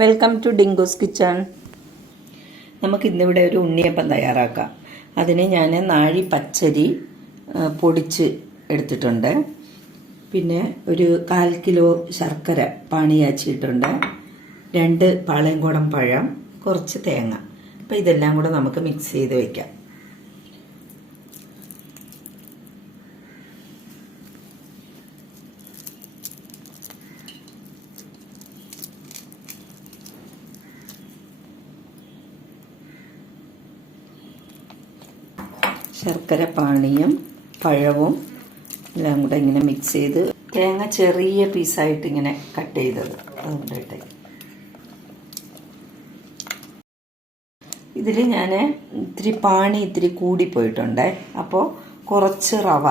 Welcome to ഡിങ്കോസ് kitchen നമുക്കിന്നിവിടെ ഒരു ഉണ്ണിയപ്പം തയ്യാറാക്കാം. അതിന് ഞാൻ നാഴി പച്ചരി പൊടിച്ച് എടുത്തിട്ടുണ്ട്. പിന്നെ ഒരു കാൽ കിലോ ശർക്കര പാണിയാച്ചിട്ടുണ്ട് രണ്ട് പാളയംകുടം പഴം കുറച്ച് തേങ്ങ. അപ്പോൾ ഇതെല്ലാം കൂടെ നമുക്ക് മിക്സ് ചെയ്ത് വയ്ക്കാം ശർക്കര പാണിയും പഴവും എല്ലാം കൂടെ ഇങ്ങനെ മിക്സ് ചെയ്ത് തേങ്ങ ചെറിയ പീസായിട്ട് ഇങ്ങനെ കട്ട് ചെയ്തത്. അതുകൊണ്ടിട്ട് ഇതിൽ ഞാൻ ഇത്തിരി പാണി ഇത്തിരി കൂടി പോയിട്ടുണ്ട്. അപ്പോൾ കുറച്ച് റവ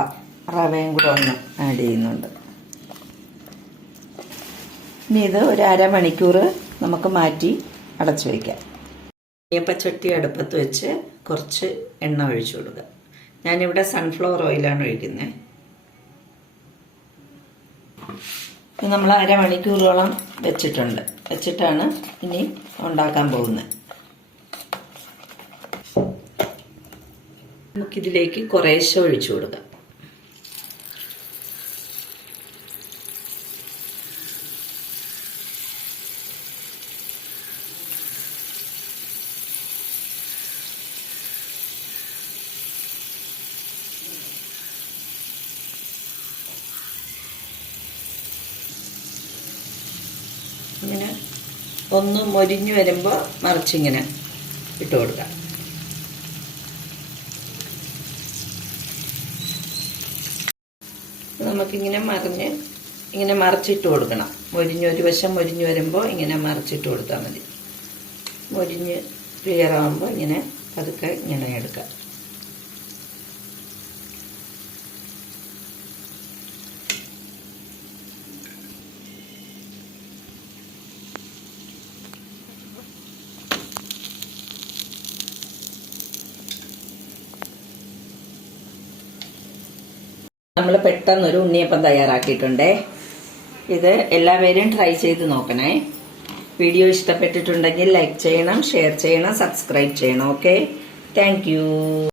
റവയും കൂടെ ഒന്ന് ആഡ് ചെയ്യുന്നുണ്ട്. ഇനി ഇത് ഒരു അരമണിക്കൂർ നമുക്ക് മാറ്റി അടച്ചു വയ്ക്കാം ചട്ടി അടുപ്പത്ത് വെച്ച് കുറച്ച് എണ്ണ ഒഴിച്ചു കൊടുക്കുക. ഞാനിവിടെ സൺഫ്ലവർ ഓയിലാണ് ഒഴിക്കുന്നത് ഇത് നമ്മൾ അരമണിക്കൂറോളം വെച്ചിട്ടുണ്ട്. വെച്ചിട്ടാണ് ഇനി ഉണ്ടാക്കാൻ പോകുന്നത്. നമുക്കിതിലേക്ക് കുറേശ്ശെ ഒഴിച്ചു കൊടുക്കാം. ഇങ്ങനെ ഒന്ന് മൊരിഞ്ഞ് വരുമ്പോൾ മറിച്ചിങ്ങനെ ഇട്ട് കൊടുക്കാം. നമുക്കിങ്ങനെ മറിഞ്ഞ് ഇങ്ങനെ മറിച്ചിട്ട് കൊടുക്കണം. മൊരിഞ്ഞ് ഒരു വശം മൊരിഞ്ഞ് വരുമ്പോൾ ഇങ്ങനെ മറിച്ചിട്ട് കൊടുത്താൽ മതി. മൊരിഞ്ഞ് ക്ലിയർ ആകുമ്പോൾ ഇങ്ങനെ പതുക്കെ ഇങ്ങനെ എടുക്കാം. നമ്മൾ പെട്ടെന്ന് ഒരു ഉണ്ണിയപ്പം തയ്യാറാക്കിയിട്ടുണ്ട്. ഇത് എല്ലാവരും ട്രൈ ചെയ്ത് നോക്കണേ. വീഡിയോ ഇഷ്ടപ്പെട്ടിട്ടുണ്ടെങ്കിൽ ലൈക്ക് ചെയ്യണം ഷെയർ ചെയ്യണം സബ്സ്ക്രൈബ് ചെയ്യണം ഓക്കെ താങ്ക്